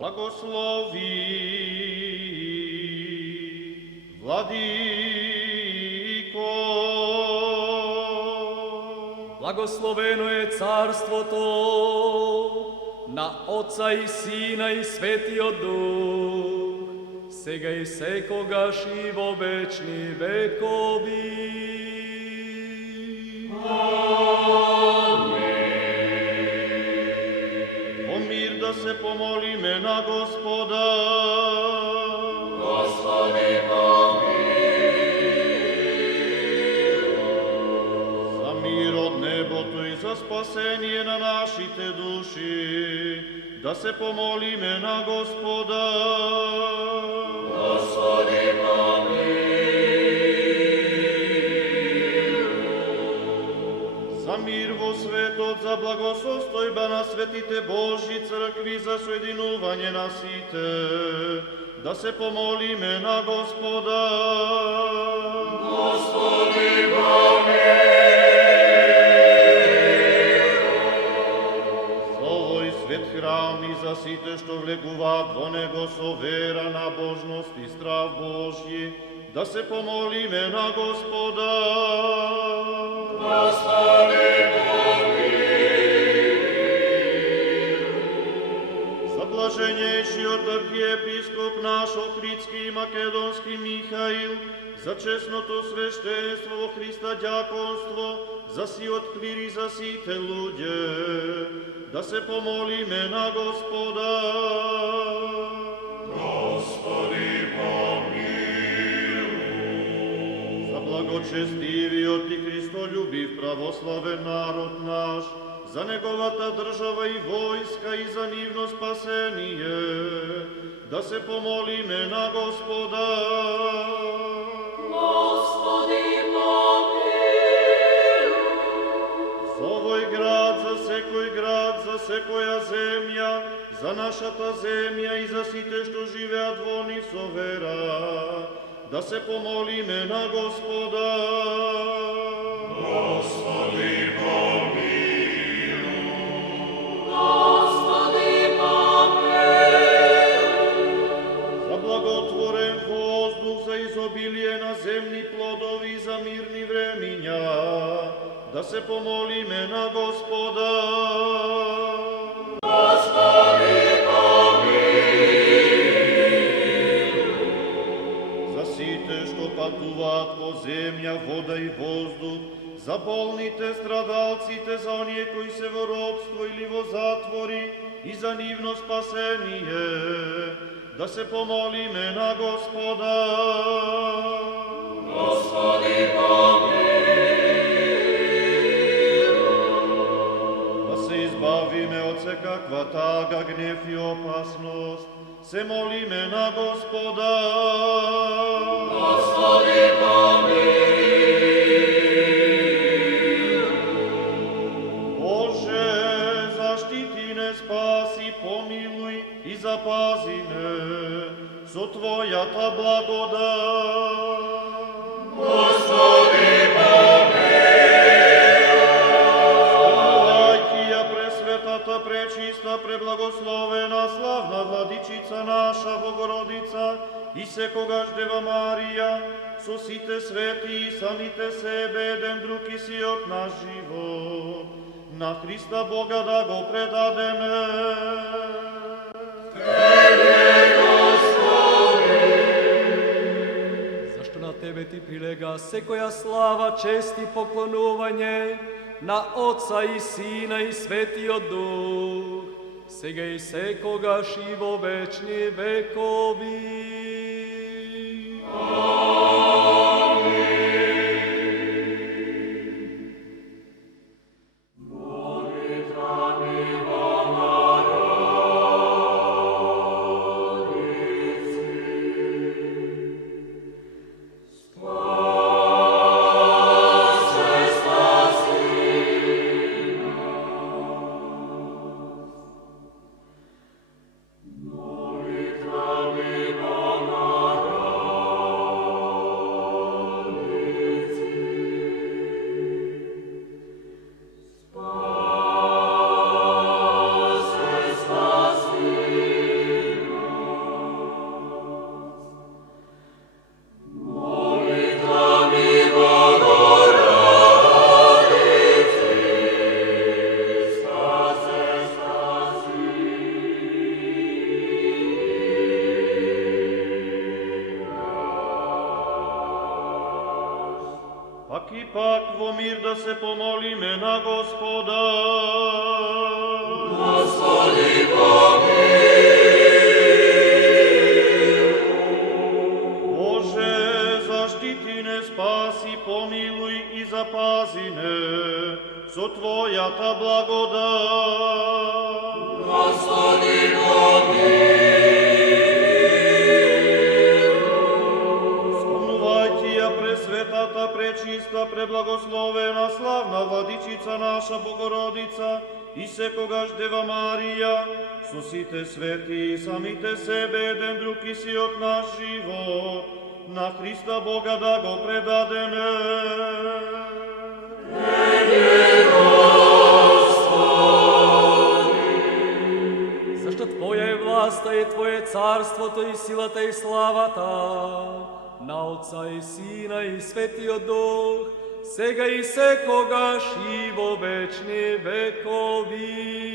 Blagoslovi, Vladiko. Blagosloveno je carstvo to, na Oca i Sina i Svetio Duh, sega i sekogaš i vo večni vekovi. O mir da se pomolime na Gospoda. Gospodi Za mir od nebotu i za spasenje na našite duši, da se pomolime na Gospoda. Gospodi Za mir vo svetot, za blagosostojba na svetite Božji crkvi, za sjedinuvanje nasite, da se pomolime na Gospoda. Gospodi Svet hram i za site što vlegува во него со вера, набожност и страв Божji, da se pomolime na Gospoda. Gospodi Za blaženjejši od arhijepiskop naš Ohridski i Makedonski Mihail, za česnoto sveštenstvo во Hrista djakonstvo, za si otkliri za site ludje, da se pomolime na Gospoda. Gospodi Za blagočestivi od ti Hristoljubiv pravoslaven narod naš, za negovata država i vojska i za nivno spasenije, da se pomolime na Gospoda. Gospodi Za ovoj grad, za sekoja zemlja, za naša ta zemlja i za site što žive advoni со vera, da se pomolime na Gospoda. Gospodi Za blagotvoren vozduh, za izobilje na zemlji plodovi, za mirni vreminja, da se pomolime na Gospoda. Gospodi Za site što patuvat po zemlja, voda i vozduh, za bolnite stradalcite, za onije koji se vo ropstvo ili vo zatvori i za nivno spasenije, da se pomolime na Gospoda. Gospodi Da se izbavime od svekakva taga, gnjev i opasnost, se molime na Gospoda. Gospodi Bože, zaštiti ne, spasi, pomiluj i zapazi me, so Tvoja ta blagodat. Gospodi Majkija presvetata, prečista, preblagoslovena, slavna Vladičica naša, Bogorodica, i sekogaš Deva Marija, so site sveti i samite sebe, jedan drugi si od naš život, na Hrista Boga da go predademe. Zašto na tebe ti prilega sekoja slava, čest i poklonuvanje, na Oca i Sina i Svetio Duh, sega i sekogaš i vo večni vekovi. Molitwami Boga Ipak во мир да се помолиме на Господа. Господи, помилуй. Боже, заштити не, спаси, помилуй и запази не со Твојата благодат. Господи, помилуй. Спомнувајте ја пресветата, пречиста, преблагословена, славна Владичица наша Богородица и секогаш Дева Марија, со сите свети и самите себе, еден друг и си од наш живот, на Христа Бога да го предадеме. Зашто Твоја е власта и Твое царството и силата и славата, на Отца и Сина и Светиот Дух, сега и секогаш и во вечни векови.